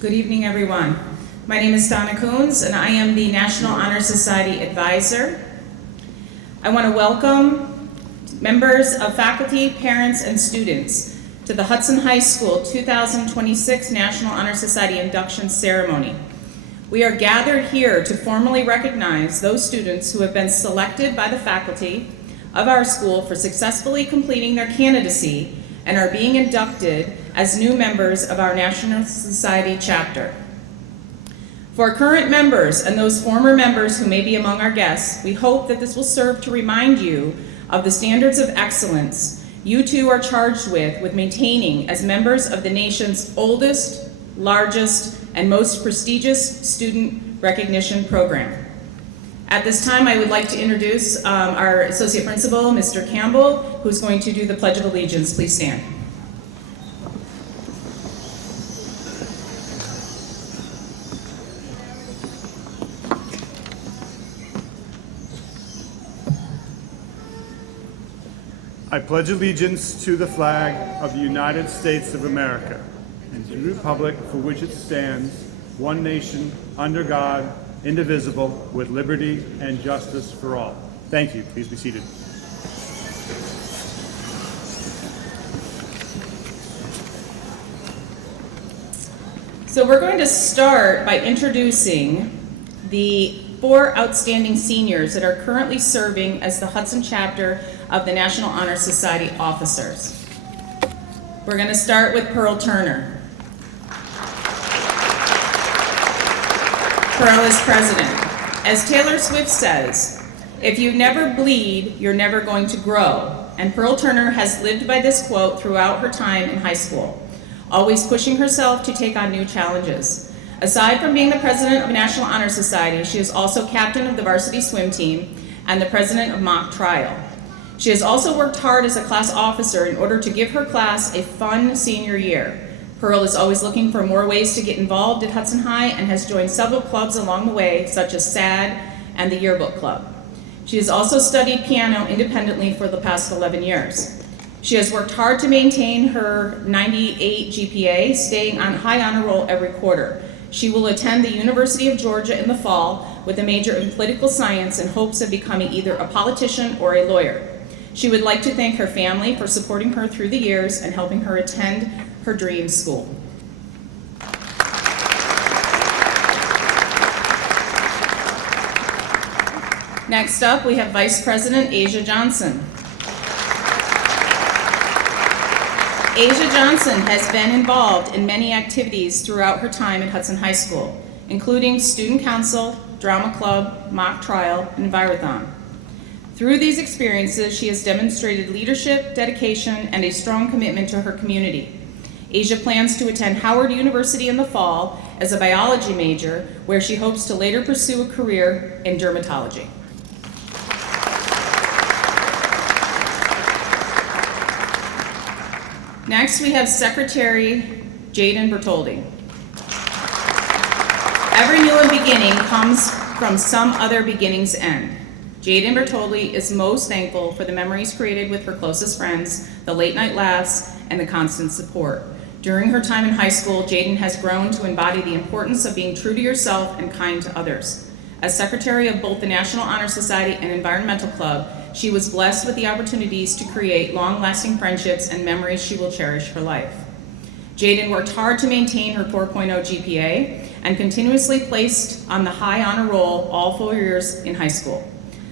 Good evening, everyone. My name is Donna Coons, and I am the National Honor Society Advisor. I want to welcome members of faculty, parents, and students to the Hudson High School 2026 National Honor Society Induction Ceremony. We are gathered here to formally recognize those students who have been selected by the faculty of our school for successfully completing their candidacy and are being inducted as new members of our National Society chapter. For current members and those former members who may be among our guests, we hope that this will serve to remind you of the standards of excellence you too are charged with maintaining as members of the nation's oldest, largest, and most prestigious student recognition program. At this time, I would like to introduce our Associate Principal, Mr. Campbell, who's going to do the Pledge of Allegiance. Please stand. I pledge allegiance to the flag of the United States of America and to the republic for which it stands, one nation, under God, indivisible, with liberty and justice for all. Thank you. Please be seated. So we're going to start by introducing the 4 outstanding seniors that are currently serving as the Hudson chapter of the National Honor Society officers. We're going to start with Pearl Turner. Pearl is president. As Taylor Swift says, if you never bleed, you're never going to grow. And Pearl Turner has lived by this quote throughout her time in high school, always pushing herself to take on new challenges. Aside from being the president of National Honor Society, she is also captain of the varsity swim team and the president of mock trial. She has also worked hard as a class officer in order to give her class a fun senior year. Pearl is always looking for more ways to get involved at Hudson High and has joined several clubs along the way, such as SAD and the Yearbook Club. She has also studied piano independently for the past 11 years. She has worked hard to maintain her 98 GPA, staying on high honor roll every quarter. She will attend the University of Georgia in the fall with a major in political science in hopes of becoming either a politician or a lawyer. She would like to thank her family for supporting her through the years and helping her attend her dream school. Next up, we have Vice President Asia Johnson. Asia Johnson has been involved in many activities throughout her time at Hudson High School, including Student Council, Drama Club, Mock Trial, and Envirothon. Through these experiences, she has demonstrated leadership, dedication, and a strong commitment to her community. Asia plans to attend Howard University in the fall as a biology major, where she hopes to later pursue a career in dermatology. Next, we have Secretary Jaden Bertoldi. Every new beginning comes from some other beginning's end. Jaden Bertoldi is most thankful for the memories created with her closest friends, the late night laughs, and the constant support. During her time in high school, Jaden has grown to embody the importance of being true to yourself and kind to others. As secretary of both the National Honor Society and Environmental Club, she was blessed with the opportunities to create long-lasting friendships and memories she will cherish for life. Jaden worked hard to maintain her 4.0 GPA and continuously placed on the high honor roll all 4 years in high school.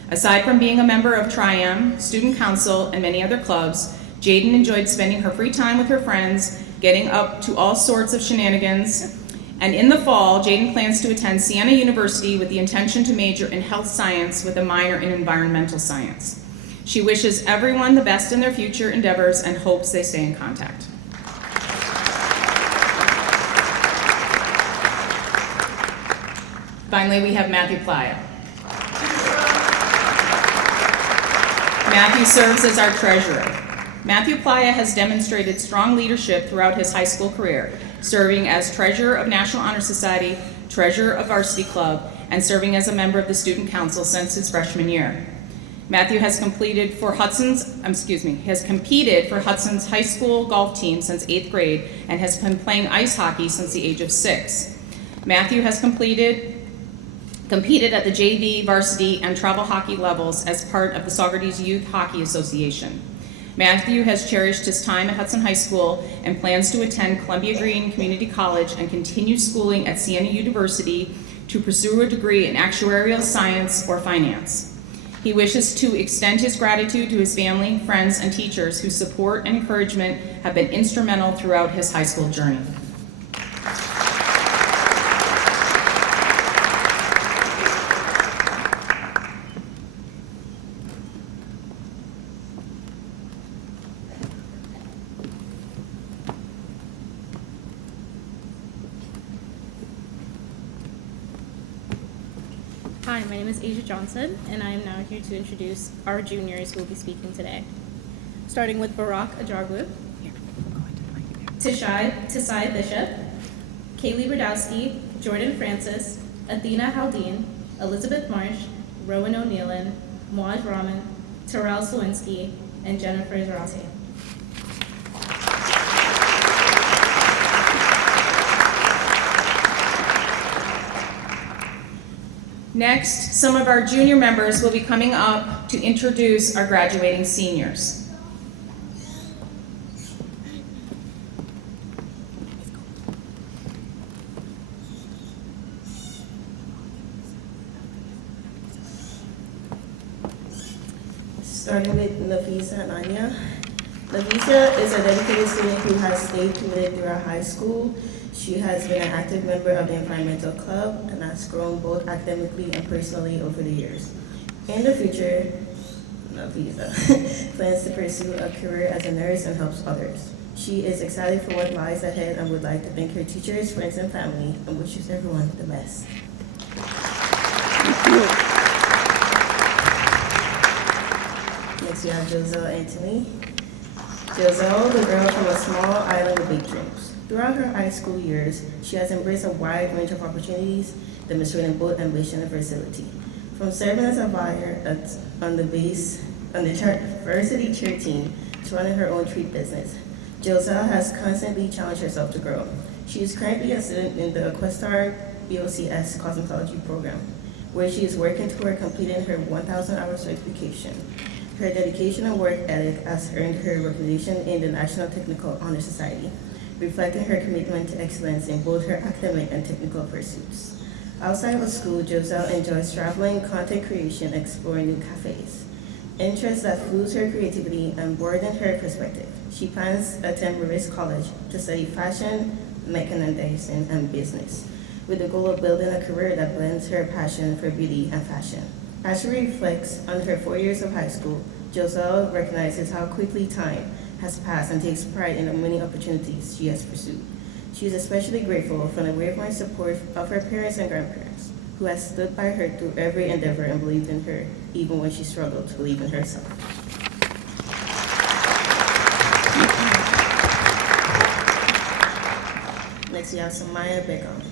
Aside from being a member of Tri-M, Student Council, and many other clubs, Jaden enjoyed spending her free time with her friends, getting up to all sorts of shenanigans. And in the fall, Jaden plans to attend Siena University with the intention to major in health science with a minor in environmental science. She wishes everyone the best in their future endeavors and hopes they stay in contact. Finally, we have Matthew Playa. Matthew serves as our treasurer. Matthew Playa has demonstrated strong leadership throughout his high school career, serving as treasurer of National Honor Society, treasurer of Varsity Club, and serving as a member of the Student Council since his freshman year. Matthew has competed for Hudson's high school golf team since 8th grade and has been playing ice hockey since the age of 6. Matthew has competed at the JV, varsity, and travel hockey levels as part of the Saugerties Youth Hockey Association. Matthew has cherished his time at Hudson High School and plans to attend Columbia Green Community College and continue schooling at Siena University to pursue a degree in actuarial science or finance. He wishes to extend his gratitude to his family, friends, and teachers whose support and encouragement have been instrumental throughout his high school journey. Hi, my name is Asia Johnson, and I am now here to introduce our juniors who will be speaking today. Starting with Barak Ajargu, Tisi Bishop, Kaleigh Brodowski, Jordan Francis, Athena Haldane, Elizabeth Marsh, Rowan O'Neilan, Muaj Rahman, Terell Slowinski, and Jennifer Zarate. Next, some of our junior members will be coming up to introduce our graduating seniors. Starting with Nafisa Nanya. Nafisa is a dedicated student who has stayed committed throughout high school. She has been an active member of the environmental club and has grown both academically and personally over the years. In the future, Nafisa plans to pursue a career as a nurse and helps others. She is excited for what lies ahead and would like to thank her teachers, friends, and family, and wishes everyone the best. Next, we have Joselle Anthony. Joselle, the girl from a small island with big dreams. Throughout her high school years, she has embraced a wide range of opportunities, demonstrating both ambition and versatility. From serving as a buyer on the varsity cheer team to running her own treat business, Joselle has constantly challenged herself to grow. She is currently a student in the Equestar BOCS cosmetology program, where she is working toward completing her 1,000-hour certification. Her dedication and work ethic has earned her recognition in the National Technical Honor Society, reflecting her commitment to excellence in both her academic and technical pursuits. Outside of school, Joselle enjoys traveling, content creation, and exploring new cafes. Interests that fuels her creativity and broaden her perspective. She plans to attend Marist College to study fashion, merchandising, and business, with the goal of building a career that blends her passion for beauty and fashion. As she reflects on her 4 years of high school, Joselle recognizes how quickly time has passed and takes pride in the many opportunities she has pursued. She is especially grateful for the unwavering support of her parents and grandparents, who have stood by her through every endeavor and believed in her, even when she struggled to believe in herself. Next, we have Samaya Begum.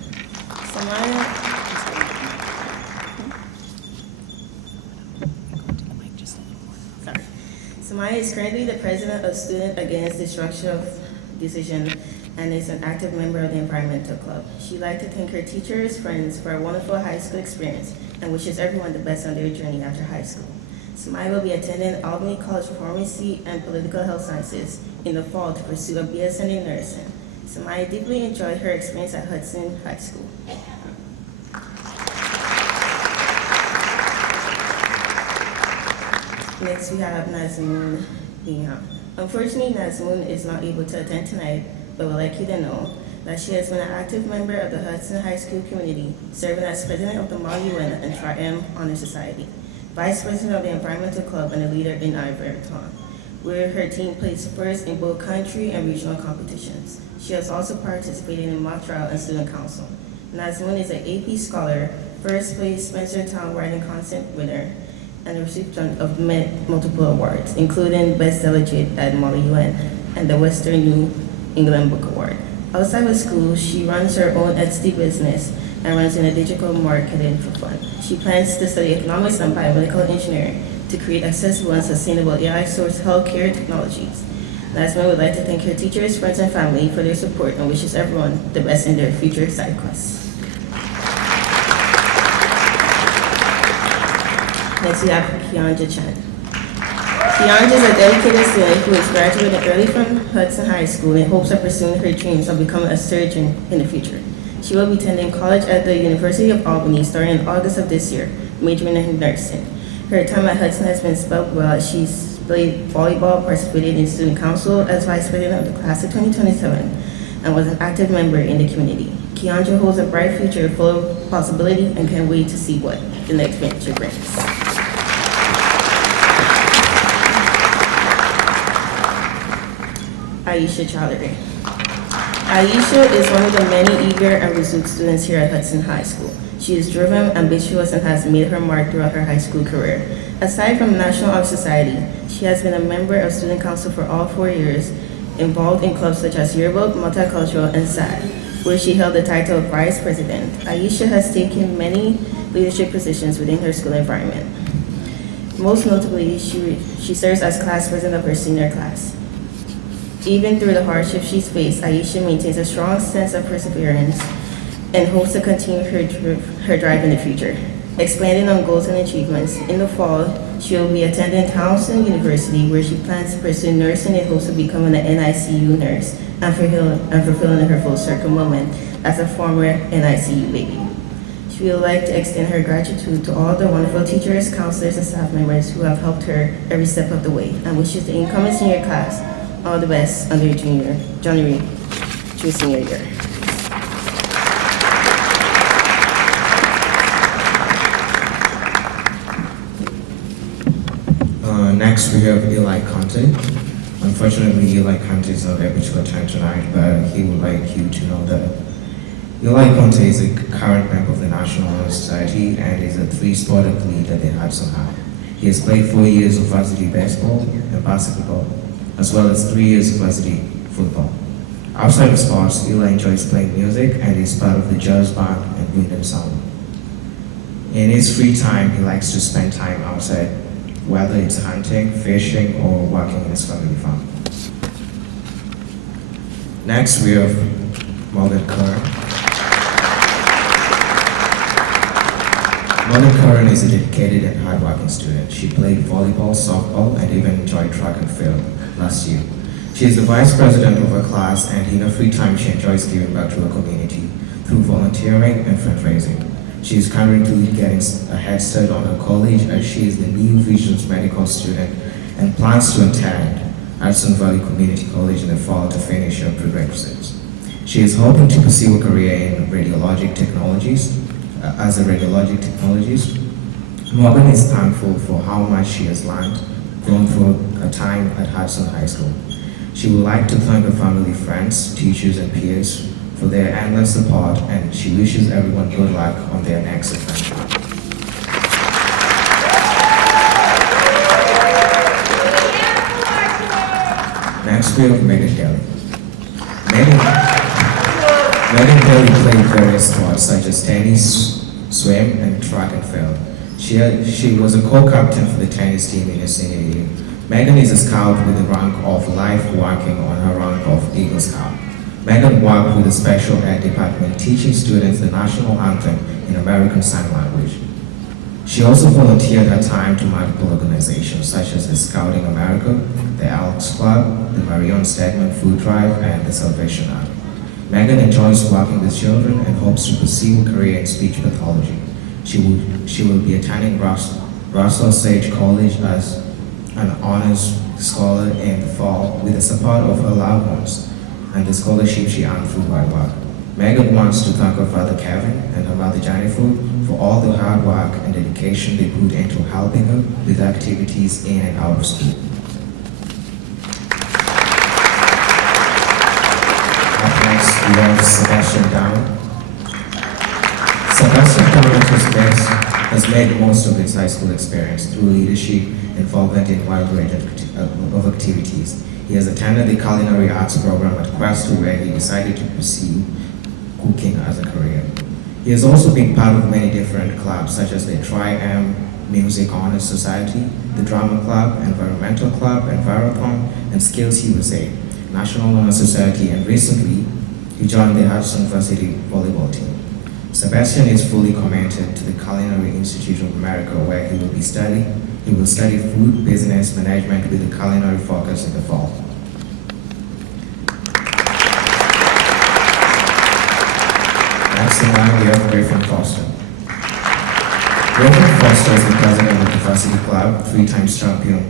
Samaya is currently the president of Student Against Destruction of Decision and is an active member of the Environmental Club. She'd like to thank her teachers, friends for a wonderful high school experience and wishes everyone the best on their journey after high school. Samaya will be attending Albany College of Pharmacy and Political Health Sciences in the fall to pursue a BSN in nursing. Samaya deeply enjoyed her experience at Hudson High School. Next, we have Nazmoon Bingham. Unfortunately, Nazmoon is not able to attend tonight, but would like you to know that she has been an active member of the Hudson High School community, serving as president of the Madelyn Wheeler and Tri-M Honor Society, vice president of the Environmental Club, and a leader in Laiba Liton, where her team placed first in both country and regional competitions. She has also participated in mock trial and student council. Nazmoon is an AP scholar, first place Spencer Town Writing Contest winner, and a recipient of multiple awards, including Best Delegate at Madelyn Wheeler and the Western New England Book Award. Outside of school, she runs her own Etsy business and runs in a digital marketing for fun. She plans to study economics and biomedical engineering to to create accessible and sustainable AI-sourced healthcare technologies. Lastly, I would like to thank her teachers, friends, and family for their support and wishes everyone the best in their future side quests. Next, we have Keonja Chan. Keonja is a dedicated student who is graduating early from Hudson High School in hopes of pursuing her dreams of becoming a surgeon in the future. She will be attending college at the University of Albany starting in August of this year, majoring in nursing. Her time at Hudson has been spent well. She's played volleyball, participated in student council as vice president of the class of 2027, and was an active member in the community. Keonja holds a bright future full of possibility and can't wait to see what the next venture brings. Aisha Chowdhury. Aisha is one of the many eager and resolute students here at Hudson High School. She is driven, ambitious, and has made her mark throughout her high school career. Aside from National Honor Society, she has been a member of Student Council for all 4 years, involved in clubs such as Yearbook, Multicultural, and SAD, where she held the title of Vice President. Aisha has taken many leadership positions within her school environment. Most notably, she serves as class president of her senior class. Even through the hardships she's faced, Aisha maintains a strong sense of perseverance and hopes to continue her drive in the future. Expanding on goals and achievements, in the fall, she will be attending Thompson University, where she plans to pursue nursing and hopes of becoming an NICU nurse and fulfilling her full circle moment as a former NICU baby. She would like to extend her gratitude to all the wonderful teachers, counselors, and staff members who have helped her every step of the way, and wishes the incoming senior class all the best on their January through senior year. Next, we have Eli Conte. Unfortunately, Eli Conte is not able to attend tonight, but he would like you to know that Eli Conte is a current member of the National Honor Society and is a 3-sport athlete at the Hudson High. He has played 4 years of varsity baseball and basketball, as well as 3 years of varsity football. Outside of sports, Eli enjoys playing music and is part of the jazz band and wind ensemble. In his free time, he likes to spend time outside, whether it's hunting, fishing, or working in his family farm. Next, we have Morgan Curran. Morgan Curran is a dedicated and hardworking student. She played volleyball, softball, and even enjoyed track and field last year. She is the vice president of her class, and in her free time, she enjoys giving back to her community through volunteering and fundraising. She is currently getting a head start on her college as she is the New Visions medical student and plans to attend Hudson Valley Community College in the fall to finish her prerequisites. She is hoping to pursue a career in radiologic technologies. As a radiologic technologist, Morgan is thankful for how much she has learned going through her time at Hudson High School. She would like to thank her family, friends, teachers, and peers for their endless support, and she wishes everyone good luck on their next adventure. Next, we have Megan Kelly. Megan Kelly played various sports such as tennis, swim, and track and field. She was a co-captain for the tennis team in her senior year. Megan is a scout with the rank of life, working on her rank of Eagle Scout. Megan worked with the special ed department teaching students the national anthem in American Sign Language. She also volunteered her time to multiple organizations such as the Scouting America, the Elks Club, the Marion Stedman Food Drive, and the Salvation Army. Megan enjoys working with children and hopes to pursue a career in speech pathology. She will be attending Russell Sage College as an honors scholar in the fall with the support of her loved ones and the scholarship she earned through hard work. Megan wants to thank her father Kevin and her mother Jennifer for all the hard work and dedication they put into helping her with activities in and out of school. Up next, we have Sebastian Down. Sebastian Down has made most of his high school experience through leadership, involvement in a wide range of activities. He has attended the culinary arts program at Quest, where he decided to pursue cooking as a career. He has also been part of many different clubs, such as the Tri-M Music Honor Society, the Drama Club, Environmental Club, Envirothon, and Skills USA, National Honor Society, and recently, he joined the Hudson Varsity volleyball team. Sebastian is fully committed to the Culinary Institute of America, where he will study food business management with a culinary focus in the fall. Next in line, we have Griffin Foster. Griffin Foster is the president of the Varsity Club, 3 times champion,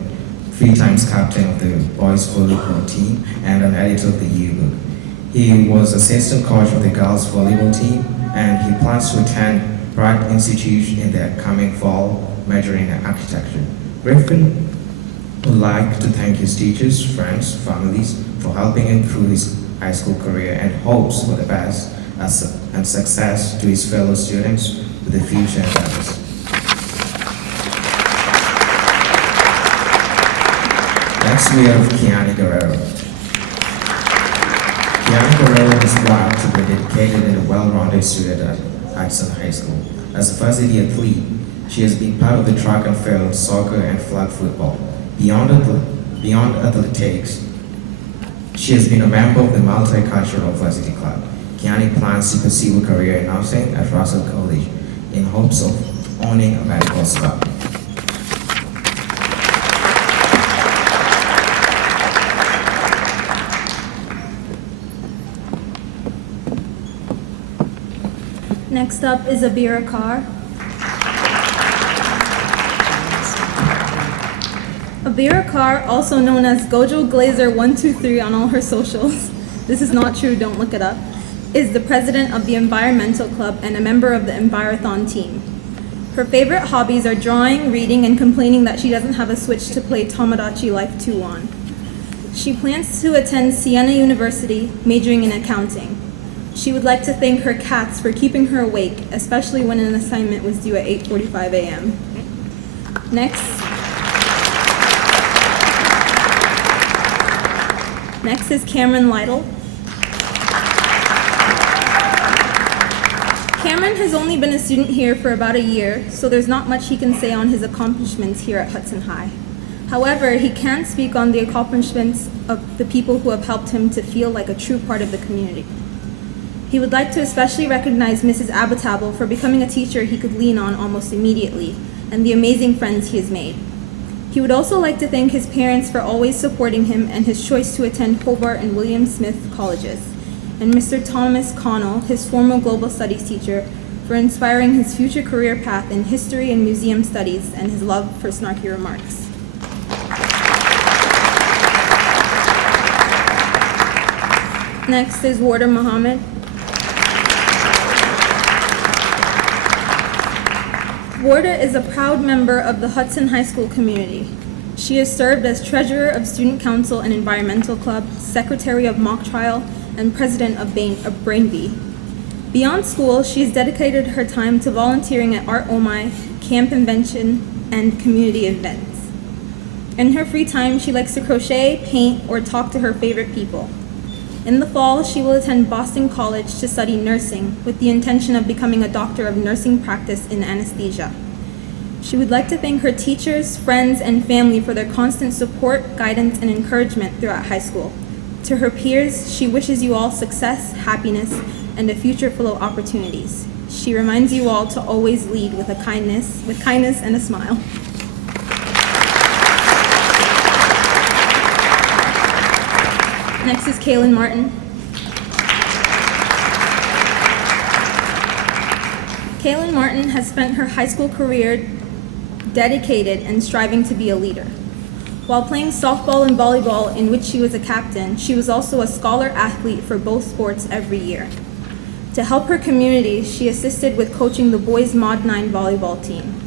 3 times captain of the boys volleyball team, and an editor of the yearbook. He was assistant coach of the girls volleyball team, and he plans to attend Pratt Institute in the coming fall, majoring in architecture. Griffin would like to thank his teachers, friends, families for helping him through his high school career, and hopes for the best and success to his fellow students with the future endeavors. Next, we have Kiani Guerrero. Kiani Guerrero is proud to be dedicated and a well-rounded student at Hudson High School. As a varsity athlete, she has been part of the track and field, soccer, and flag football. Beyond athletics, she has been a member of the Multicultural Varsity Club. Kiani plans to pursue a career in nursing at Russell College in hopes of owning a medical spa. Next up is Abira Carr. Abira Carr, also known as Gojo Glazer 123 on all her socials, this is not true, don't look it up, is the president of the Environmental Club and a member of the Envirothon team. Her favorite hobbies are drawing, reading, and complaining that she doesn't have a Switch to play Tomodachi Life 2 on. She plans to attend Siena University, majoring in accounting. She would like to thank her cats for keeping her awake, especially when an assignment was due at 8:45 a.m. Next is Cameron Lytle. Cameron has only been a student here for about a year, so there's not much he can say on his accomplishments here at Hudson High. However, he can speak on the accomplishments of the people who have helped him to feel like a true part of the community. He would like to especially recognize Mrs. Abatable for becoming a teacher he could lean on almost immediately, and the amazing friends he has made. He would also like to thank his parents for always supporting him and his choice to attend Hobart and William Smith colleges, and Mr. Thomas Connell, his former global studies teacher, for inspiring his future career path in history and museum studies and his love for snarky remarks. Next is Warder Muhammad. Warder is a proud member of the Hudson High School community. She has served as treasurer of Student Council and Environmental Club, secretary of Mock Trial, and president of Brainbee. Beyond school, she has dedicated her time to volunteering at Art Omai, Camp Invention, and community events. In her free time, she likes to crochet, paint, or talk to her favorite people. In the fall, she will attend Boston College to study nursing with the intention of becoming a doctor of nursing practice in anesthesia. She would like to thank her teachers, friends, and family for their constant support, guidance, and encouragement throughout high school. To her peers, she wishes you all success, happiness, and a future full of opportunities. She reminds you all to always lead with kindness and a smile. Next is Kaylin Martin. Kaylin Martin has spent her high school career dedicated and striving to be a leader. While playing softball and volleyball, in which she was a captain, she was also a scholar athlete for both sports every year. To help her community, she assisted with coaching the boys' Mod 9 volleyball team.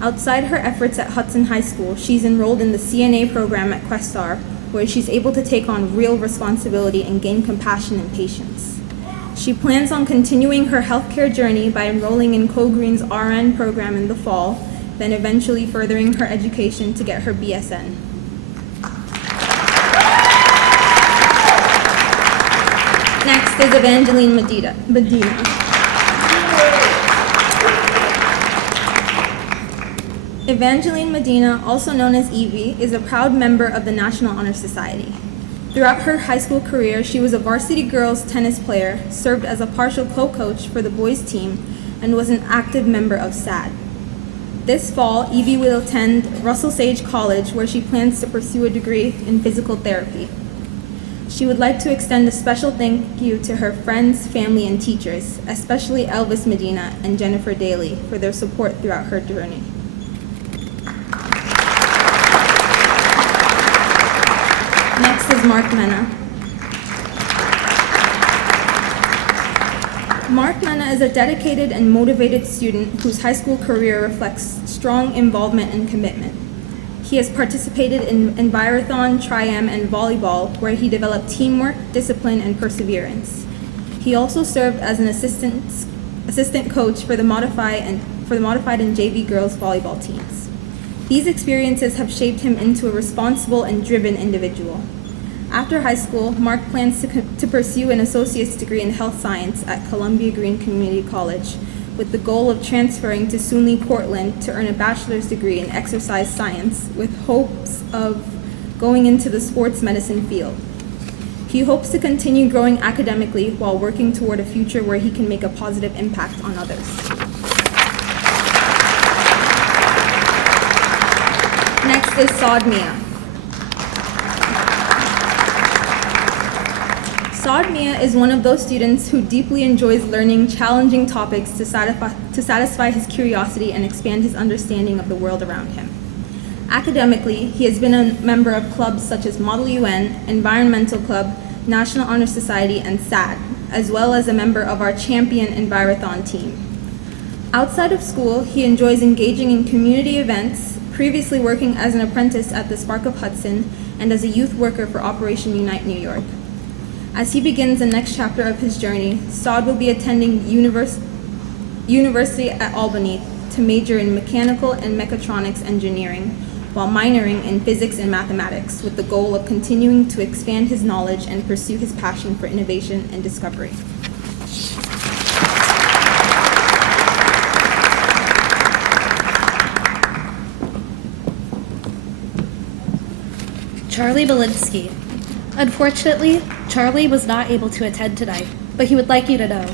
Outside her efforts at Hudson High School, she's enrolled in the CNA program at Questar, where she's able to take on real responsibility and gain compassion and patience. She plans on continuing her healthcare journey by enrolling in Co-Green's RN program in the fall, then eventually furthering her education to get her BSN. Next is Evangeline Medina. Evangeline Medina, also known as Evie, is a proud member of the National Honor Society. Throughout her high school career, she was a varsity girls tennis player, served as a partial co-coach for the boys team, and was an active member of SAD. This fall, Evie will attend Russell Sage College, where she plans to pursue a degree in physical therapy. She would like to extend a special thank you to her friends, family, and teachers, especially Elvis Medina and Jennifer Daly, for their support throughout her journey. Next is Mark Mena. Mark Mena is a dedicated and motivated student whose high school career reflects strong involvement and commitment. He has participated in Envirothon, Tri-Am, and volleyball, where he developed teamwork, discipline, and perseverance. He also served as an assistant coach for the modified and JV girls volleyball teams. These experiences have shaped him into a responsible and driven individual. After high school, Mark plans to pursue an associate's degree in health science at Columbia Green Community College, with the goal of transferring to SUNY Portland to earn a bachelor's degree in exercise science, with hopes of going into the sports medicine field. He hopes to continue growing academically while working toward a future where he can make a positive impact on others. Next is Saad Mia. Saad Mia is one of those students who deeply enjoys learning challenging topics to satisfy his curiosity and expand his understanding of the world around him. Academically, he has been a member of clubs such as Model UN, Environmental Club, National Honor Society, and SAD, as well as a member of our Champion Envirothon team. Outside of school, he enjoys engaging in community events, previously working as an apprentice at the Spark of Hudson and as a youth worker for Operation Unite New York. As he begins the next chapter of his journey, Saad will be attending University at Albany to major in mechanical and mechatronics engineering, while minoring in physics and mathematics, with the goal of continuing to expand his knowledge and pursue his passion for innovation and discovery. Charlie Belinsky. Unfortunately, Charlie was not able to attend tonight, but he would like you to know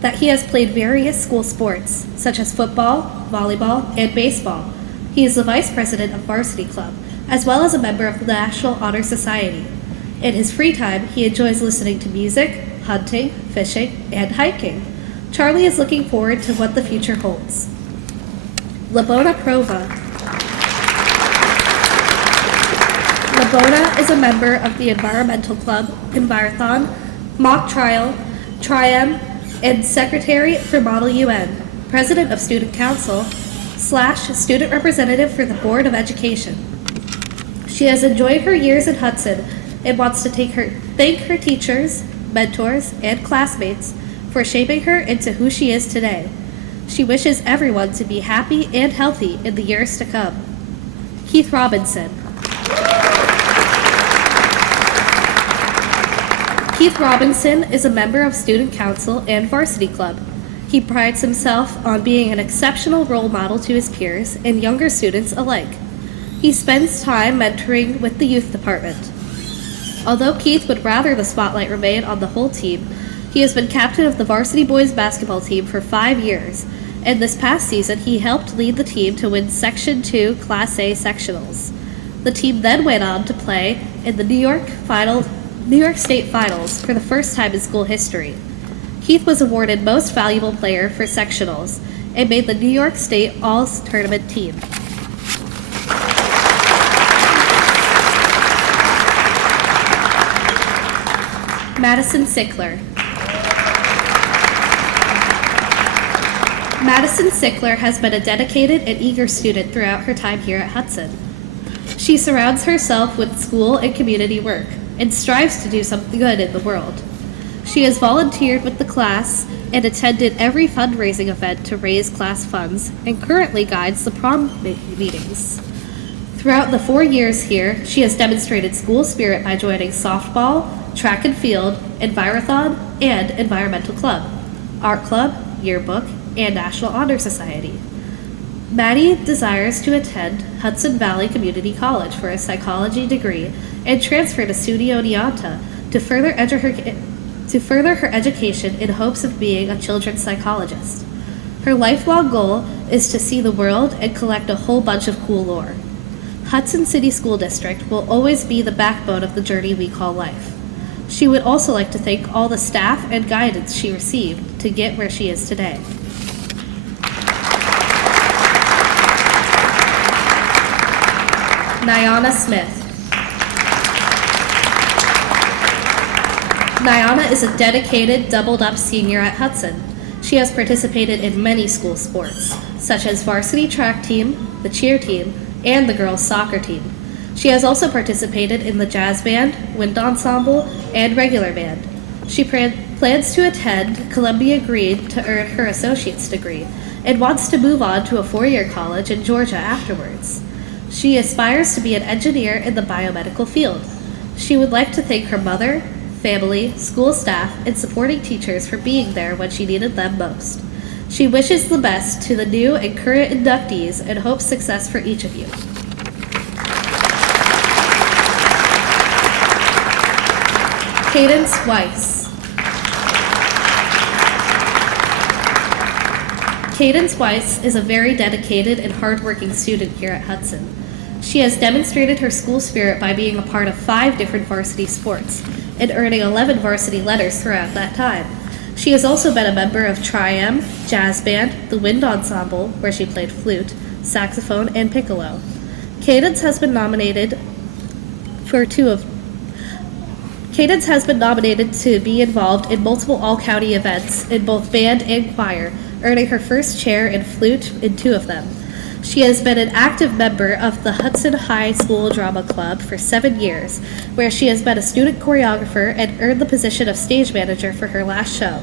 that he has played various school sports, such as football, volleyball, and baseball. He is the vice president of Varsity Club, as well as a member of the National Honor Society. In his free time, he enjoys listening to music, hunting, fishing, and hiking. Charlie is looking forward to what the future holds. Labona Prova. Labona is a member of the Environmental Club, Envirothon, Mock Trial, Tri-Am, and secretary for Model UN, president of Student Council, / student representative for the Board of Education. She has enjoyed her years in Hudson and wants to thank her teachers, mentors, and classmates for shaping her into who she is today. She wishes everyone to be happy and healthy in the years to come. Keith Robinson. Keith Robinson is a member of Student Council and Varsity Club. He prides himself on being an exceptional role model to his peers and younger students alike. He spends time mentoring with the youth department. Although Keith would rather the spotlight remain on the whole team, he has been captain of the varsity boys basketball team for 5 years, and this past season he helped lead the team to win Section 2 Class A sectionals. The team then went on to play in the New York State Finals for the first time in school history. Keith was awarded Most Valuable Player for sectionals and made the New York State All-Tournament team. Madison Sickler. Madison Sickler has been a dedicated and eager student throughout her time here at Hudson. She surrounds herself with school and community work and strives to do something good in the world. She has volunteered with the class and attended every fundraising event to raise class funds and currently guides the prom meetings. Throughout the 4 years here, she has demonstrated school spirit by joining softball, track and field, Envirothon, and Environmental Club, Art Club, Yearbook, and National Honor Society. Maddie desires to attend Hudson Valley Community College for a psychology degree and transfer to SUNY Oneonta to further her education in hopes of being a children's psychologist. Her lifelong goal is to see the world and collect a whole bunch of cool lore. Hudson City School District will always be the backbone of the journey we call life. She would also like to thank all the staff and guidance she received to get where she is today. Nyana Smith. Nyana is a dedicated, doubled-up senior at Hudson. She has participated in many school sports, such as varsity track team, the cheer team, and the girls' soccer team. She has also participated in the jazz band, wind ensemble, and regular band. She plans to attend Columbia Green to earn her associate's degree and wants to move on to a four-year college in Georgia afterwards. She aspires to be an engineer in the biomedical field. She would like to thank her mother, family, school staff, and supporting teachers for being there when she needed them most. She wishes the best to the new and current inductees and hopes success for each of you. Cadence Weiss. Cadence Weiss is a very dedicated and hardworking student here at Hudson. She has demonstrated her school spirit by being a part of 5 different varsity sports and earning 11 varsity letters throughout that time. She has also been a member of Tri-M, jazz band, the wind ensemble, where she played flute, saxophone, and piccolo. Cadence has been nominated to be involved in multiple all-county events in both band and choir, earning her first chair in flute in 2 of them. She has been an active member of the Hudson High School Drama Club for 7 years, where she has been a student choreographer and earned the position of stage manager for her last show.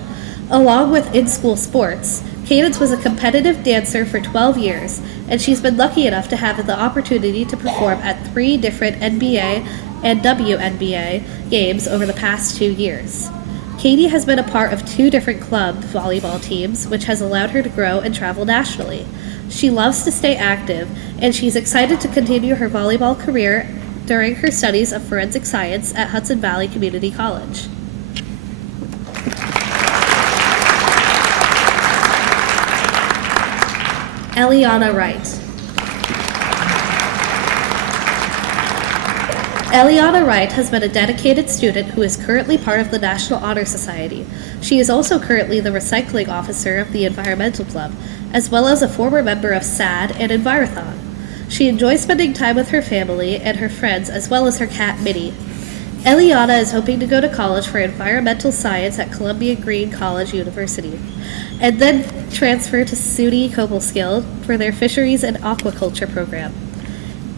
Along with in-school sports, Cadence was a competitive dancer for 12 years, and she's been lucky enough to have the opportunity to perform at 3 different NBA and WNBA games over the past 2 years. Katie has been a part of 2 different club volleyball teams, which has allowed her to grow and travel nationally. She loves to stay active, and she's excited to continue her volleyball career during her studies of forensic science at Hudson Valley Community College. Eliana Wright. Eliana Wright has been a dedicated student who is currently part of the National Honor Society. She is also currently the recycling officer of the Environmental Club, as well as a former member of SAD and Envirothon. She enjoys spending time with her family and her friends, as well as her cat, Minnie. Eliana is hoping to go to college for environmental science at Columbia Green College University, and then transfer to SUNY Cobleskill for their fisheries and aquaculture program.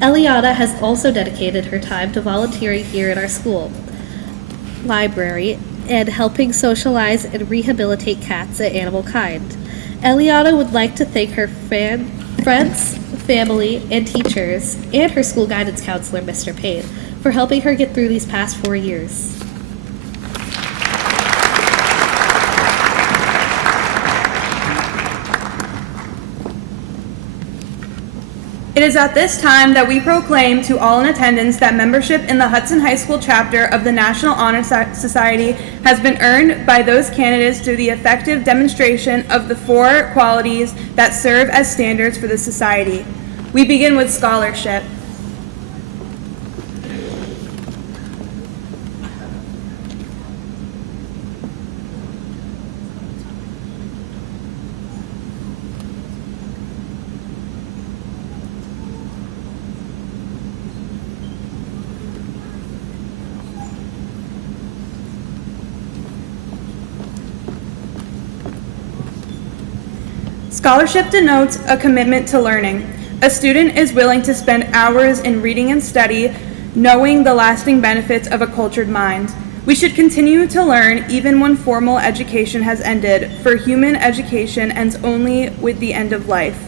Eliana has also dedicated her time to volunteering here at our school library and helping socialize and rehabilitate cats at Animal Kind. Eliana would like to thank her friends, family, and teachers, and her school guidance counselor, Mr. Payne, for helping her get through these past 4 years. It is at this time that we proclaim to all in attendance that membership in the Hudson High School chapter of the National Honor Society has been earned by those candidates through the effective demonstration of the 4 qualities that serve as standards for the society. We begin with scholarship. Scholarship denotes a commitment to learning. A student is willing to spend hours in reading and study, knowing the lasting benefits of a cultured mind. We should continue to learn even when formal education has ended, for human education ends only with the end of life.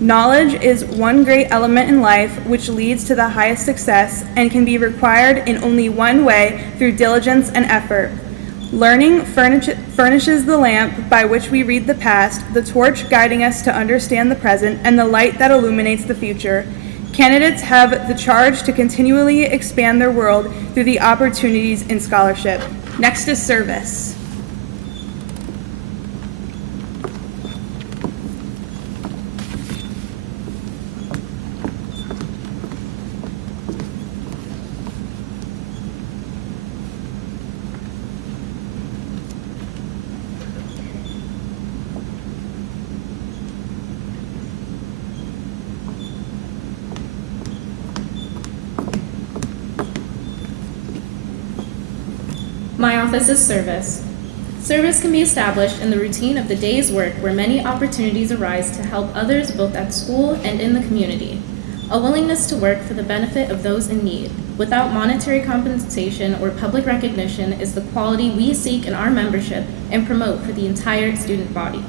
Knowledge is one great element in life which leads to the highest success and can be required in only one way, through diligence and effort. Learning furnishes the lamp by which we read the past, the torch guiding us to understand the present, and the light that illuminates the future. Candidates have the charge to continually expand their world through the opportunities in scholarship. Next is service. My office is service. Service can be established in the routine of the day's work where many opportunities arise to help others both at school and in the community. A willingness to work for the benefit of those in need, without monetary compensation or public recognition, is the quality we seek in our membership and promote for the entire student body.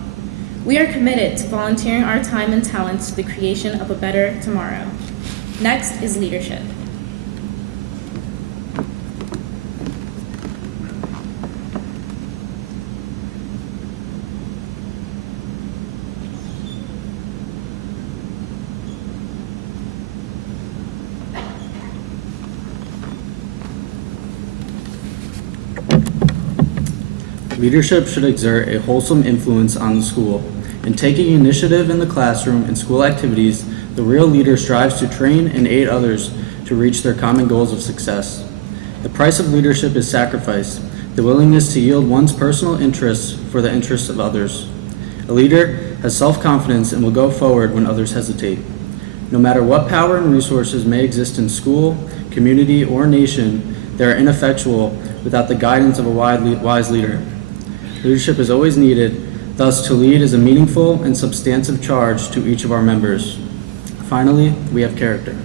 We are committed to volunteering our time and talents to the creation of a better tomorrow. Next is leadership. Leadership should exert a wholesome influence on the school. In taking initiative in the classroom and school activities, the real leader strives to train and aid others to reach their common goals of success. The price of leadership is sacrifice, the willingness to yield one's personal interests for the interests of others. A leader has self-confidence and will go forward when others hesitate. No matter what power and resources may exist in school, community, or nation, they are ineffectual without the guidance of a wise leader. Leadership is always needed, thus to lead is a meaningful and substantive charge to each of our members. Finally, we have character.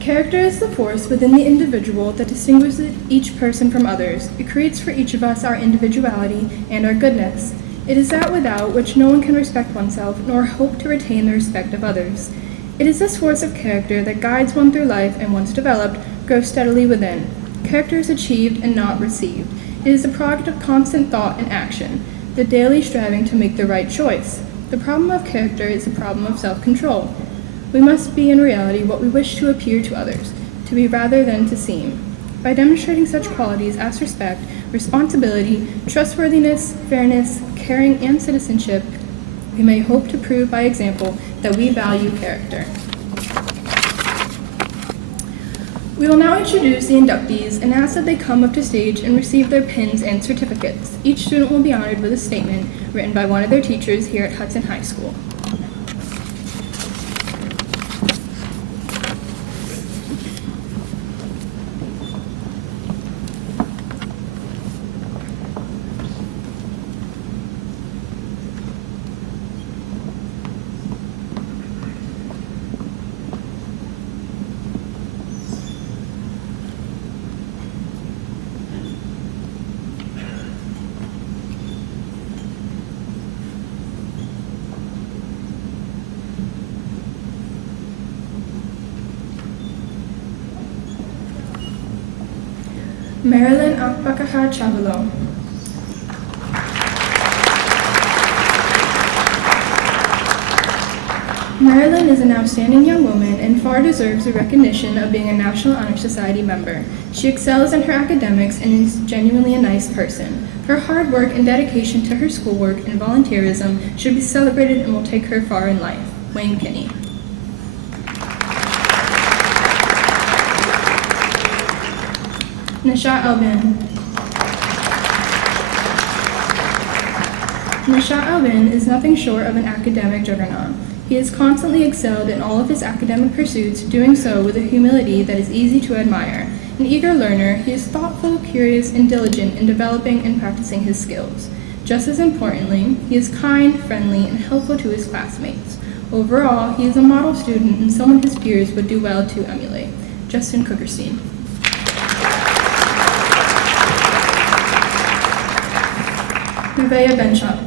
Character is the force within the individual that distinguishes each person from others. It creates for each of us our individuality and our goodness. It is that without which no one can respect oneself nor hope to retain the respect of others. It is this force of character that guides one through life and, once developed, grows steadily within. Character is achieved and not received. It is the product of constant thought and action, the daily striving to make the right choice. The problem of character is the problem of self-control. We must be in reality what we wish to appear to others, to be rather than to seem. By demonstrating such qualities as respect, responsibility, trustworthiness, fairness, caring, and citizenship, we may hope to prove by example that we value character. We will now introduce the inductees and ask that they come up to stage and receive their pins and certificates. Each student will be honored with a statement written by one of their teachers here at Hudson High School. Marilyn Ajpacaja-Chavaloc. Marilyn is an outstanding young woman and far deserves the recognition of being a National Honor Society member. She excels in her academics and is genuinely a nice person. Her hard work and dedication to her schoolwork and volunteerism should be celebrated and will take her far in life. Wayne Kinney. Nashat Albin. Nashat Albin is nothing short of an academic juggernaut. He has constantly excelled in all of his academic pursuits, doing so with a humility that is easy to admire. An eager learner, he is thoughtful, curious, and diligent in developing and practicing his skills. Just as importantly, he is kind, friendly, and helpful to his classmates. Overall, he is a model student and someone his peers would do well to emulate. Justin Cookerstein. Nevaeh Benschop.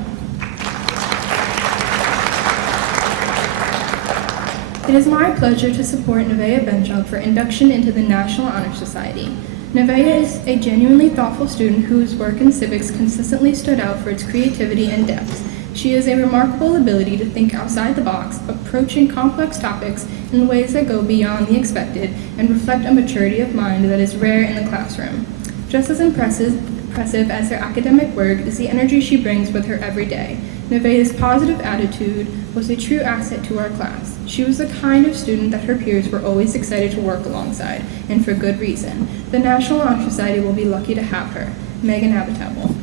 It is my pleasure to support Nevaeh Benschop for induction into the National Honor Society. Nevaeh is a genuinely thoughtful student whose work in civics consistently stood out for its creativity and depth. She has a remarkable ability to think outside the box, approaching complex topics in ways that go beyond the expected and reflect a maturity of mind that is rare in the classroom. Just as impressive as her academic work is the energy she brings with her every day. Nevaeh's positive attitude was a true asset to our class. She was the kind of student that her peers were always excited to work alongside, and for good reason. The National Honor Society will be lucky to have her. Megan Abitable.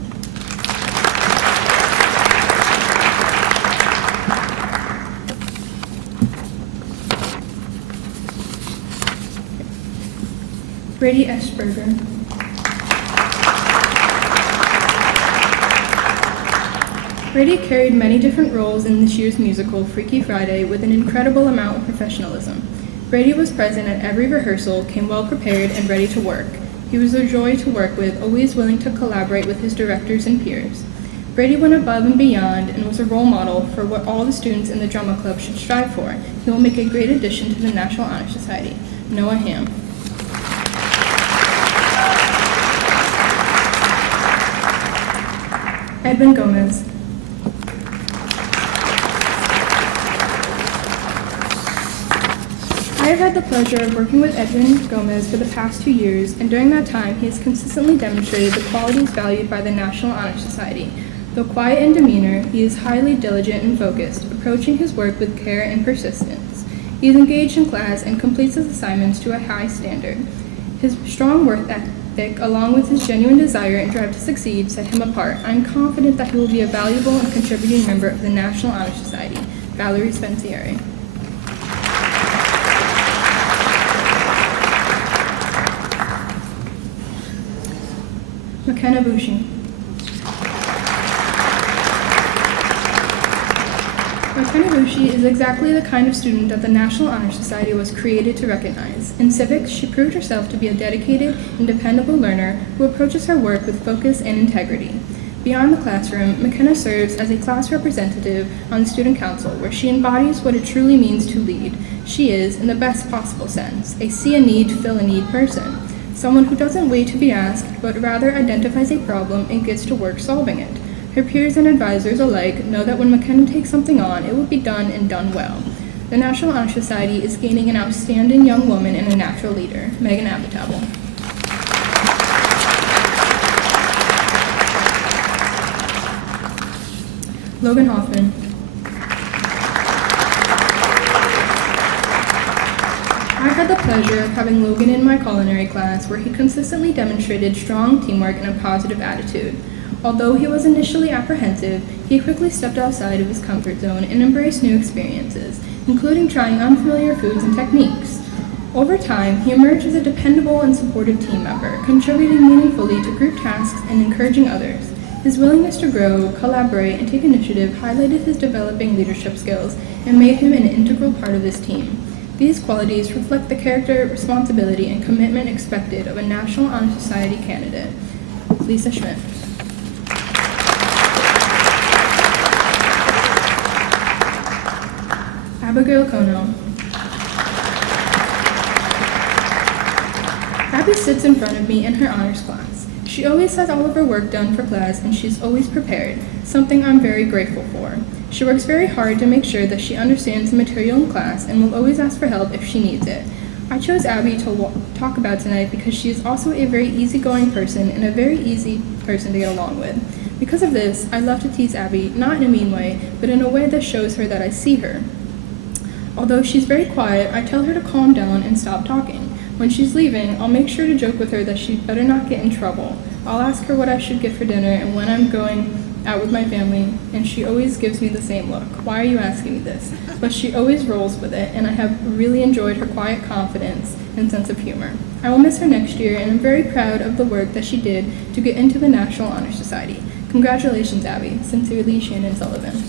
Brady Eschberger. Brady carried many different roles in this year's musical, Freaky Friday, with an incredible amount of professionalism. Brady was present at every rehearsal, came well prepared and ready to work. He was a joy to work with, always willing to collaborate with his directors and peers. Brady went above and beyond and was a role model for what all the students in the drama club should strive for. He will make a great addition to the National Honor Society. Noah Ham. Edwin Gomez. I have had the pleasure of working with Edwin Gomez for the past 2 years, and during that time he has consistently demonstrated the qualities valued by the National Honor Society. Though quiet in demeanor, he is highly diligent and focused, approaching his work with care and persistence. He is engaged in class and completes his assignments to a high standard. His strong work ethic, along with his genuine desire and drive to succeed, set him apart. I am confident that he will be a valuable and contributing member of the National Honor Society. Valerie Spensieri. McKenna Boushie. McKenna Boushie is exactly the kind of student that the National Honor Society was created to recognize. In civics, she proved herself to be a dedicated and dependable learner who approaches her work with focus and integrity. Beyond the classroom, McKenna serves as a class representative on the Student Council, where she embodies what it truly means to lead. She is, in the best possible sense, a see a need, fill a need person. Someone who doesn't wait to be asked, but rather identifies a problem and gets to work solving it. Her peers and advisors alike know that when McKenna takes something on, it will be done and done well. The National Honor Society is gaining an outstanding young woman and a natural leader. Megan Abitable. Logan Hoffman. I had the pleasure of having Logan in my culinary class, where he consistently demonstrated strong teamwork and a positive attitude. Although he was initially apprehensive, he quickly stepped outside of his comfort zone and embraced new experiences, including trying unfamiliar foods and techniques. Over time, he emerged as a dependable and supportive team member, contributing meaningfully to group tasks and encouraging others. His willingness to grow, collaborate, and take initiative highlighted his developing leadership skills and made him an integral part of this team. These qualities reflect the character, responsibility, and commitment expected of a National Honor Society candidate. Lisa Schmidt. Abigail Konow. Abby sits in front of me in her honors class. She always has all of her work done for class, and she's always prepared, something I'm very grateful for. She works very hard to make sure that she understands the material in class and will always ask for help if she needs it. I chose Abby to talk about tonight because she is also a very easygoing person and a very easy person to get along with. Because of this, I love to tease Abby, not in a mean way, but in a way that shows her that I see her. Although she's very quiet, I tell her to calm down and stop talking. When she's leaving, I'll make sure to joke with her that she'd better not get in trouble. I'll ask her what I should get for dinner and when I'm going out with my family, and she always gives me the same look. Why are you asking me this? But she always rolls with it, and I have really enjoyed her quiet confidence and sense of humor. I will miss her next year, and I'm very proud of the work that she did to get into the National Honor Society. Congratulations, Abby. Sincerely, Shannon Sullivan.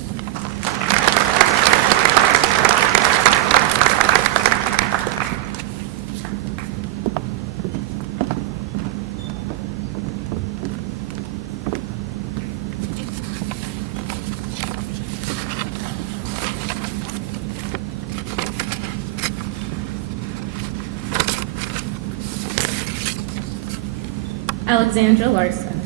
Alexandra Larsen.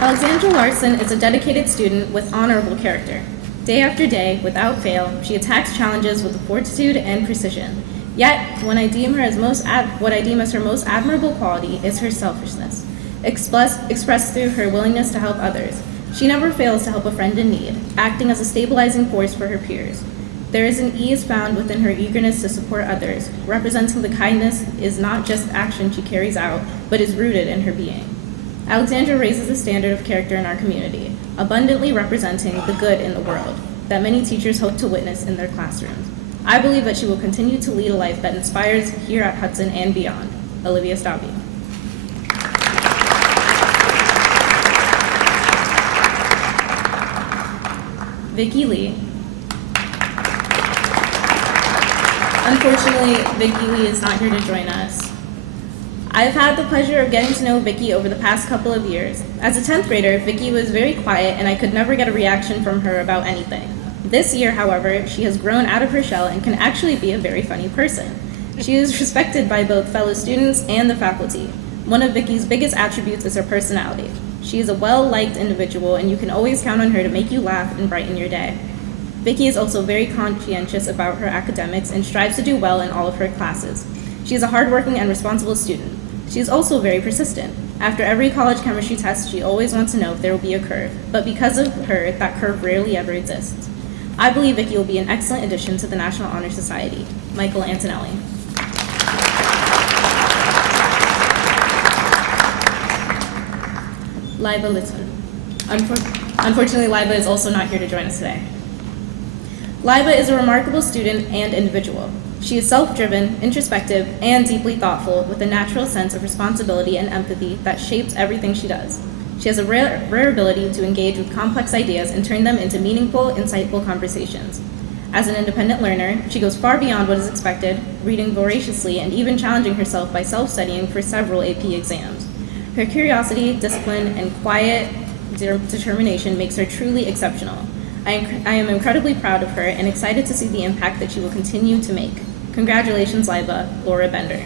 Alexandra Larsen is a dedicated student with honorable character. Day after day, without fail, she attacks challenges with fortitude and precision. Yet, what I deem as her most admirable quality is her selfishness, expressed through her willingness to help others. She never fails to help a friend in need, acting as a stabilizing force for her peers. There is an ease found within her eagerness to support others, representing the kindness is not just action she carries out, but is rooted in her being. Alexandra raises the standard of character in our community, abundantly representing the good in the world that many teachers hope to witness in their classrooms. I believe that she will continue to lead a life that inspires here at Hudson and beyond. Olivia Stabi. Viki Li. Unfortunately, Viki Li is not here to join us. I've had the pleasure of getting to know Viki over the past couple of years. As a 10th grader, Viki was very quiet and I could never get a reaction from her about anything. This year, however, she has grown out of her shell and can actually be a very funny person. She is respected by both fellow students and the faculty. One of Viki's biggest attributes is her personality. She is a well-liked individual and you can always count on her to make you laugh and brighten your day. Viki is also very conscientious about her academics and strives to do well in all of her classes. She is a hardworking and responsible student. She is also very persistent. After every college chemistry test, she always wants to know if there will be a curve, but because of her, that curve rarely ever exists. I believe Viki will be an excellent addition to the National Honor Society. Michael Antonelli. Laiba Liton. Unfortunately, Laiba is also not here to join us today. Laiba is a remarkable student and individual. She is self-driven, introspective, and deeply thoughtful with a natural sense of responsibility and empathy that shapes everything she does. She has a rare ability to engage with complex ideas and turn them into meaningful, insightful conversations. As an independent learner, she goes far beyond what is expected, reading voraciously and even challenging herself by self-studying for several AP exams. Her curiosity, discipline, and quiet determination makes her truly exceptional. I am incredibly proud of her and excited to see the impact that she will continue to make. Congratulations, Laiba. Laura Bender.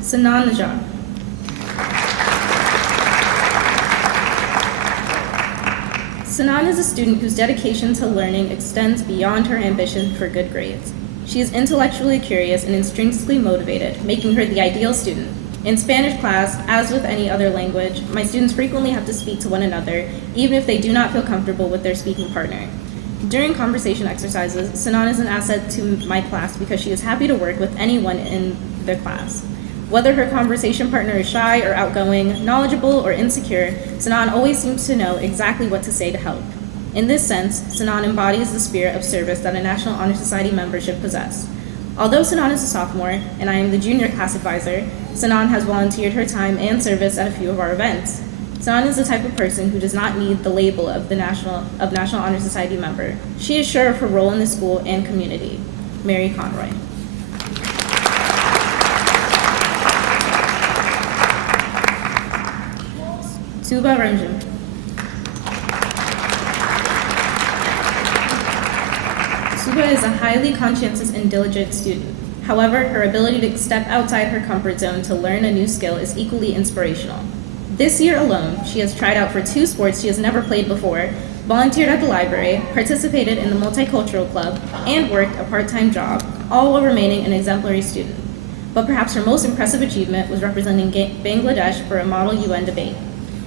Sinan Najat. Sinan is a student whose dedication to learning extends beyond her ambition for good grades. She is intellectually curious and intrinsically motivated, making her the ideal student. In Spanish class, as with any other language, my students frequently have to speak to one another, even if they do not feel comfortable with their speaking partner. During conversation exercises, Sinan is an asset to my class because she is happy to work with anyone in the class. Whether her conversation partner is shy or outgoing, knowledgeable or insecure, Sinan always seems to know exactly what to say to help. In this sense, Sinan embodies the spirit of service that a National Honor Society member should possess. Although Sinan is a sophomore, and I am the junior class advisor, Sinan has volunteered her time and service at a few of our events. Sinan is the type of person who does not need the label of National Honor Society member. She is sure of her role in the school and community. Mary Conroy. Subha Remjhim. Subha is a highly conscientious and diligent student. However, her ability to step outside her comfort zone to learn a new skill is equally inspirational. This year alone, she has tried out for 2 sports she has never played before, volunteered at the library, participated in the multicultural club, and worked a part-time job, all while remaining an exemplary student. But perhaps her most impressive achievement was representing Bangladesh for a Model UN debate.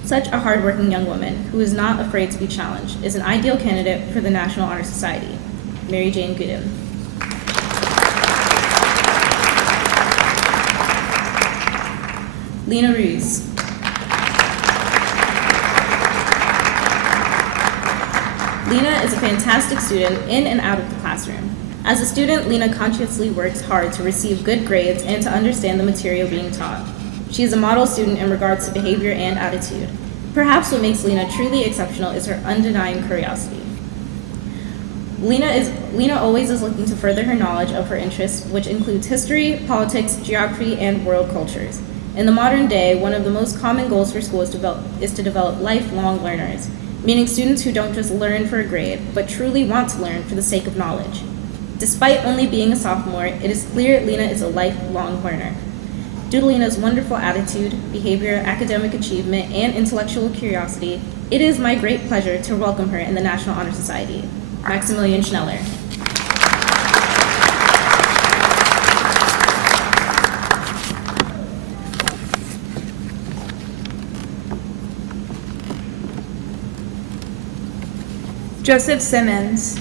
Such a hardworking young woman, who is not afraid to be challenged, is an ideal candidate for the National Honor Society. Mary Jane Gooden. Lina Ruiz. Lina is a fantastic student in and out of the classroom. As a student, Lina consciously works hard to receive good grades and to understand the material being taught. She is a model student in regards to behavior and attitude. Perhaps what makes Lina truly exceptional is her undenying curiosity. Lina always is looking to further her knowledge of her interests, which includes history, politics, geography, and world cultures. In the modern day, one of the most common goals for schools is to develop lifelong learners, meaning students who don't just learn for a grade, but truly want to learn for the sake of knowledge. Despite only being a sophomore, it is clear Lina is a lifelong learner. Due to Lina's wonderful attitude, behavior, academic achievement, and intellectual curiosity, it is my great pleasure to welcome her in the National Honor Society. Maximilian Schneller. Joseph Simmons.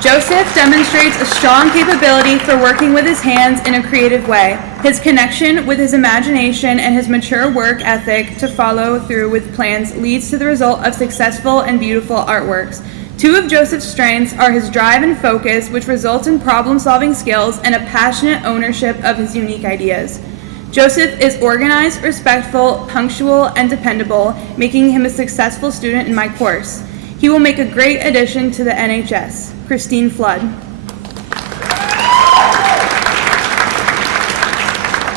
Joseph demonstrates a strong capability for working with his hands in a creative way. His connection with his imagination and his mature work ethic to follow through with plans leads to the result of successful and beautiful artworks. Two of Joseph's strengths are his drive and focus, which results in problem-solving skills and a passionate ownership of his unique ideas. Joseph is organized, respectful, punctual, and dependable, making him a successful student in my course. He will make a great addition to the NHS. Christine Flood.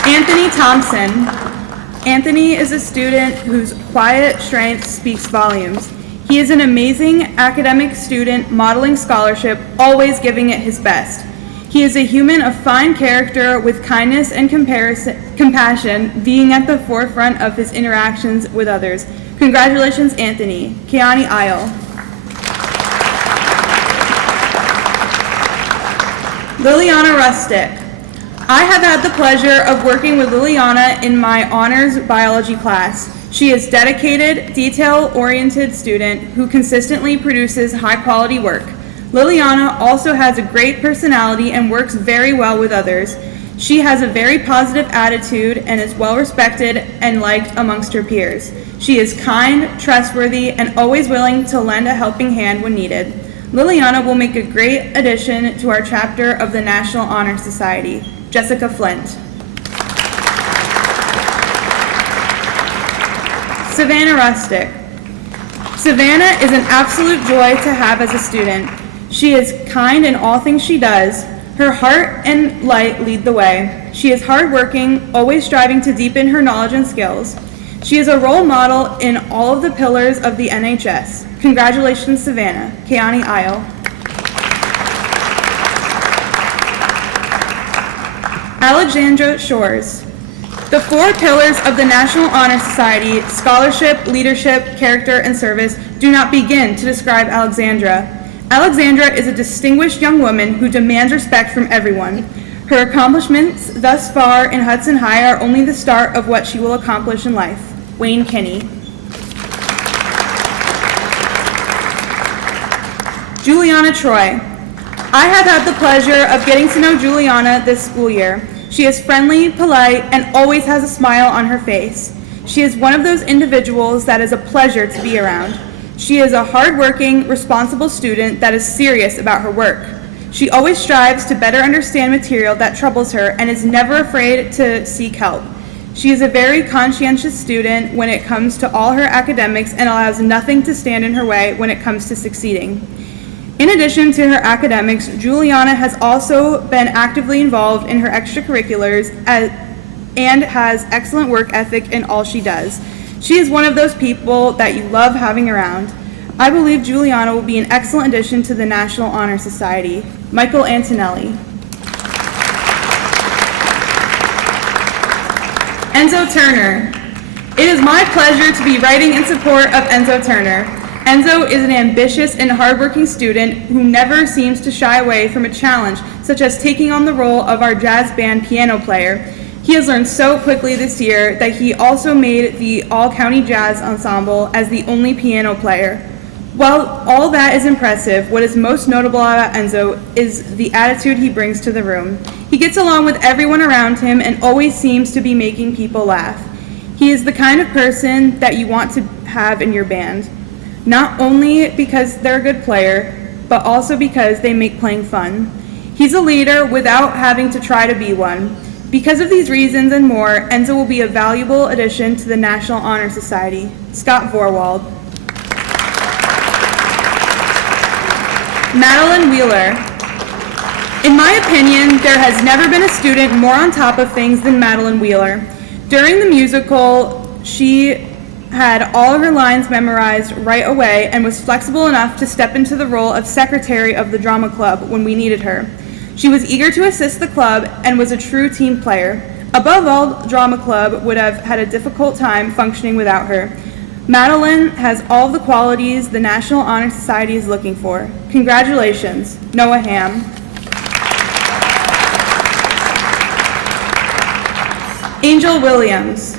Anthony Thompson. Anthony is a student whose quiet strength speaks volumes. He is an amazing academic student modeling scholarship, always giving it his best. He is a human of fine character with kindness and compassion, being at the forefront of his interactions with others. Congratulations, Anthony. Keani Isle. Lillianna Rustick. I have had the pleasure of working with Lillianna in my honors biology class. She is a dedicated, detail-oriented student who consistently produces high-quality work. Lillianna also has a great personality and works very well with others. She has a very positive attitude and is well-respected and liked amongst her peers. She is kind, trustworthy, and always willing to lend a helping hand when needed. Lillianna will make a great addition to our chapter of the National Honor Society. Jessica Flint. Savanna Rustick. Savanna is an absolute joy to have as a student. She is kind in all things she does. Her heart and light lead the way. She is hardworking, always striving to deepen her knowledge and skills. She is a role model in all of the pillars of the NHS. Congratulations, Savannah. Keani Isle. Alexandra Shores. The four pillars of the National Honor Society, scholarship, leadership, character, and service, do not begin to describe Alexandra. Alexandra is a distinguished young woman who demands respect from everyone. Her accomplishments thus far in Hudson High are only the start of what she will accomplish in life. Wayne Kinney. Juliana Troy. I have had the pleasure of getting to know Juliana this school year. She is friendly, polite, and always has a smile on her face. She is one of those individuals that is a pleasure to be around. She is a hardworking, responsible student that is serious about her work. She always strives to better understand material that troubles her and is never afraid to seek help. She is a very conscientious student when it comes to all her academics and allows nothing to stand in her way when it comes to succeeding. In addition to her academics, Juliana has also been actively involved in her extracurriculars and has excellent work ethic in all she does. She is one of those people that you love having around. I believe Juliana will be an excellent addition to the National Honor Society. Michael Antonelli. Enzo Turner. It is my pleasure to be writing in support of Enzo Turner. Enzo is an ambitious and hardworking student who never seems to shy away from a challenge, such as taking on the role of our jazz band piano player. He has learned so quickly this year that he also made the All-County Jazz Ensemble as the only piano player. While all that is impressive, what is most notable about Enzo is the attitude he brings to the room. He gets along with everyone around him and always seems to be making people laugh. He is the kind of person that you want to have in your band, not only because they're a good player, but also because they make playing fun. He's a leader without having to try to be one. Because of these reasons and more, Enzo will be a valuable addition to the National Honor Society. Scott Vorwald. Madelyn Wheeler. In my opinion, there has never been a student more on top of things than Madelyn Wheeler. During the musical, she had all of her lines memorized right away and was flexible enough to step into the role of secretary of the drama club when we needed her. She was eager to assist the club and was a true team player. Above all, drama club would have had a difficult time functioning without her. Madelyn has all the qualities the National Honor Society is looking for. Congratulations, Noah Ham. Angel Williams.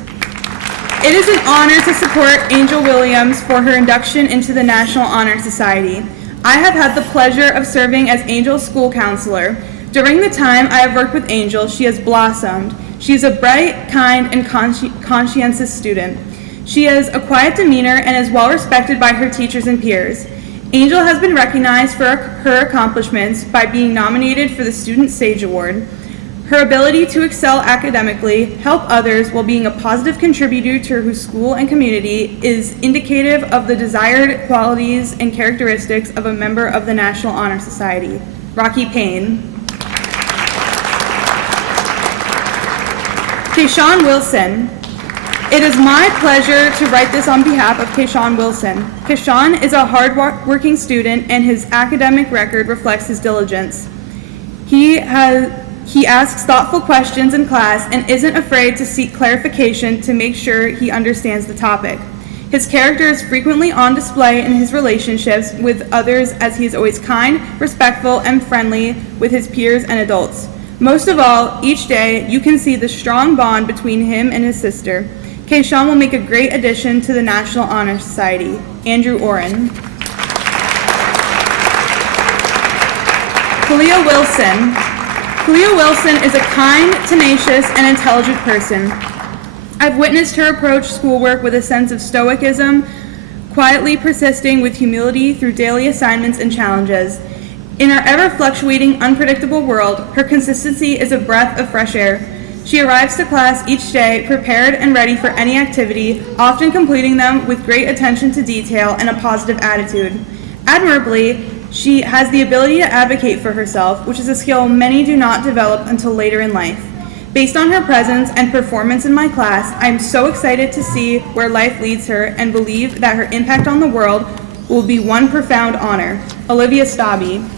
It is an honor to support Angel Williams for her induction into the National Honor Society. I have had the pleasure of serving as Angel's school counselor. During the time I have worked with Angel, she has blossomed. She is a bright, kind, and conscientious student. She has a quiet demeanor and is well respected by her teachers and peers. Angel has been recognized for her accomplishments by being nominated for the Student Sage Award. Her ability to excel academically, help others while being a positive contributor to her school and community is indicative of the desired qualities and characteristics of a member of the National Honor Society. Rocky Payne. Kashawn Wilson. It is my pleasure to write this on behalf of Kashawn Wilson. Kashawn is a hard-working student and his academic record reflects his diligence. He asks thoughtful questions in class and isn't afraid to seek clarification to make sure he understands the topic. His character is frequently on display in his relationships with others as he is always kind, respectful, and friendly with his peers and adults. Most of all, each day you can see the strong bond between him and his sister. Kashawn will make a great addition to the National Honor Society. Andrew Oren. Khaleah Wilson. Khaleah Wilson is a kind, tenacious, and intelligent person. I've witnessed her approach schoolwork with a sense of stoicism, quietly persisting with humility through daily assignments and challenges. In our ever-fluctuating, unpredictable world, her consistency is a breath of fresh air. She arrives to class each day prepared and ready for any activity, often completing them with great attention to detail and a positive attitude. Admirably, she has the ability to advocate for herself, which is a skill many do not develop until later in life. Based on her presence and performance in my class, I am so excited to see where life leads her and believe that her impact on the world will be one profound honor. Olivia Stabi.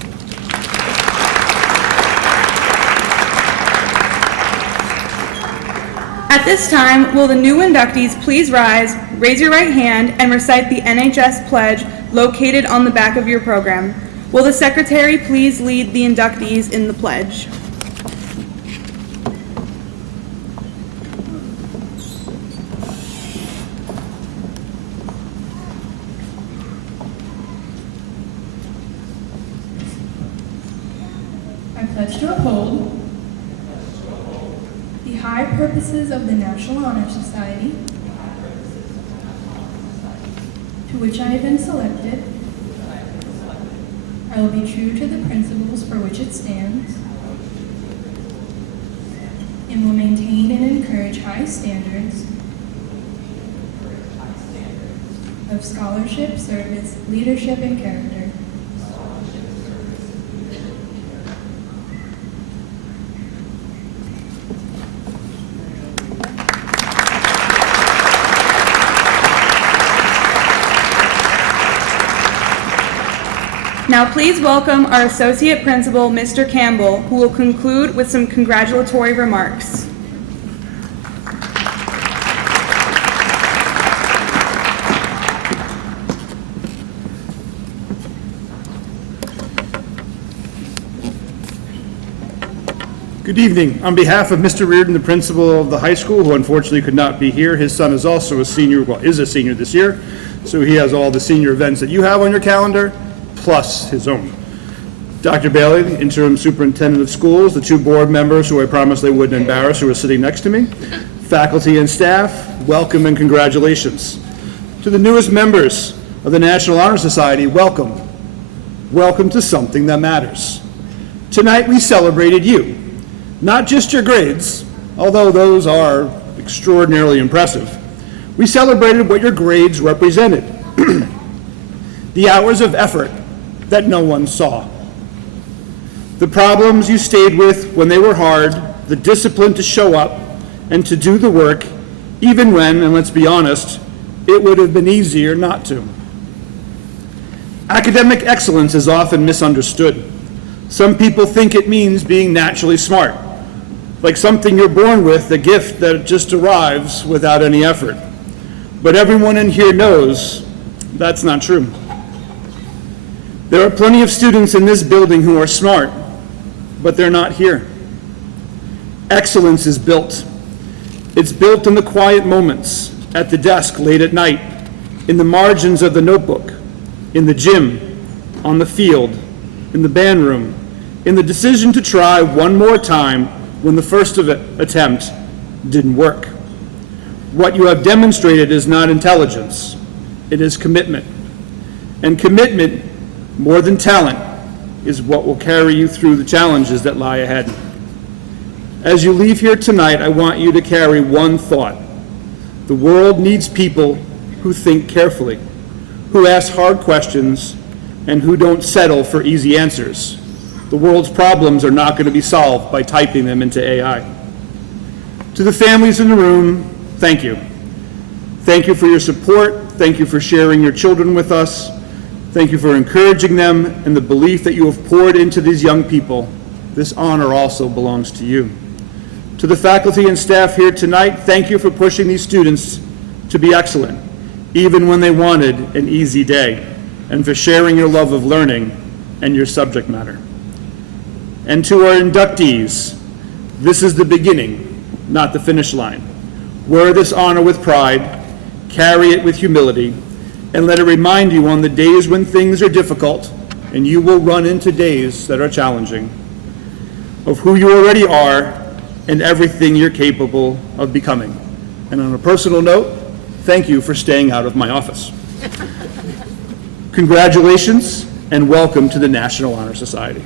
At this time, will the new inductees please rise, raise your right hand, and recite the NHS pledge located on the back of your program. Will the secretary please lead the inductees in the pledge? I pledge to uphold the high purposes of the National Honor Society, to which I have been selected. I will be true to the principles for which it stands, and will maintain and encourage high standards of scholarship, service, leadership, and character. Now please welcome our Associate Principal, Mr. Campbell, who will conclude with some congratulatory remarks. Good evening. On behalf of Mr. Reardon, the principal of the high school, who unfortunately could not be here, his son is also a senior, well, is a senior this year. So he has all the senior events that you have on your calendar, plus his own. Dr. Bailey, the interim superintendent of schools, the two board members who I promised they wouldn't embarrass who are sitting next to me, faculty and staff, welcome and congratulations. To the newest members of the National Honor Society, welcome. Welcome to something that matters. Tonight we celebrated you, not just your grades, although those are extraordinarily impressive. We celebrated what your grades represented. The hours of effort that no one saw. The problems you stayed with when they were hard, the discipline to show up and to do the work, even when, and let's be honest, it would have been easier not to. Academic excellence is often misunderstood. Some people think it means being naturally smart, like something you're born with, a gift that just arrives without any effort. But everyone in here knows that's not true. There are plenty of students in this building who are smart, but they're not here. Excellence is built. It's built in the quiet moments, at the desk late at night, in the margins of the notebook, in the gym, on the field, in the band room, in the decision to try one more time when the first attempt didn't work. What you have demonstrated is not intelligence, it is commitment. And commitment, more than talent, is what will carry you through the challenges that lie ahead. As you leave here tonight, I want you to carry one thought. The world needs people who think carefully, who ask hard questions, and who don't settle for easy answers. The world's problems are not going to be solved by typing them into AI. To the families in the room, thank you. Thank you for your support. Thank you for sharing your children with us. Thank you for encouraging them and the belief that you have poured into these young people. This honor also belongs to you. To the faculty and staff here tonight, thank you for pushing these students to be excellent, even when they wanted an easy day, and for sharing your love of learning and your subject matter. And to our inductees, this is the beginning, not the finish line. Wear this honor with pride, carry it with humility, and let it remind you on the days when things are difficult, and you will run into days that are challenging, of who you already are and everything you're capable of becoming. And on a personal note, thank you for staying out of my office. Congratulations and welcome to the National Honor Society.